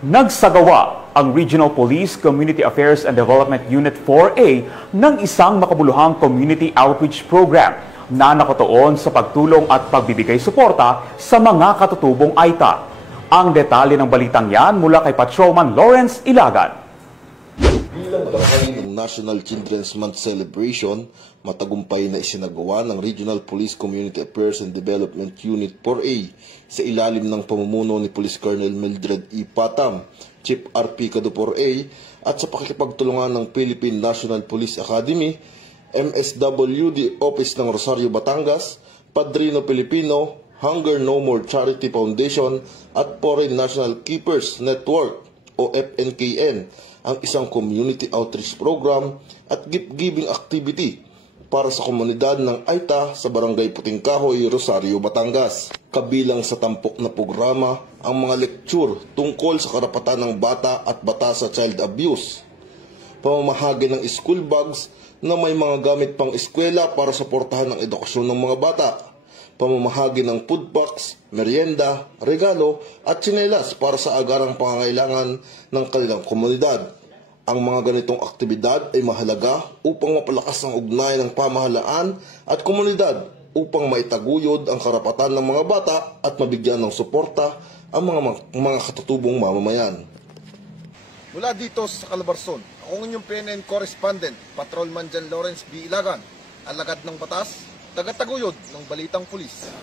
Nagsagawa ang Regional Police Community Affairs and Development Unit 4A ng isang makabuluhang community outreach program na nakatuon sa pagtulong at pagbibigay suporta sa mga katutubong Aita. Ang detalye ng balitang yan mula kay Patrolman Lawrence Ilagan. Bilang bahagi ng National Children's Month celebration, matagumpay na isinagawa ng Regional Police Community Affairs and Development Unit 4A sa ilalim ng pamumuno ni Police Colonel Mildred E. Patam, Chief RP Cado 4A, at sa pakikipagtulungan ng Philippine National Police Academy, MSWD Office ng Rosario, Batangas, Padrino Pilipino, Hunger No More Charity Foundation at Foreign National Keepers Network o FNKN, ang isang community outreach program at gift-giving activity para sa komunidad ng Aita sa Barangay Puting Kahoy, Rosario, Batangas. Kabilang sa tampok na programa ang mga lecture tungkol sa karapatan ng bata at batas sa child abuse, pamamahagi ng school bags na may mga gamit pang eskwela para suportahan ang edukasyon ng mga bata, pamamahagi ng food packs, merienda, regalo at tsinelas para sa agarang pangangailangan ng kanilang komunidad. Ang mga ganitong aktibidad ay mahalaga upang mapalakas ang ugnayan ng pamahalaan at komunidad upang maitaguyod ang karapatan ng mga bata at mabigyan ng suporta ang mga katutubong mamamayan. Mula dito sa Calabarzon, ako inyong PNN correspondent, Patrolman Jan Lawrence B. Ilagan, alagad ng batas, tagataguyod ng balitang pulis.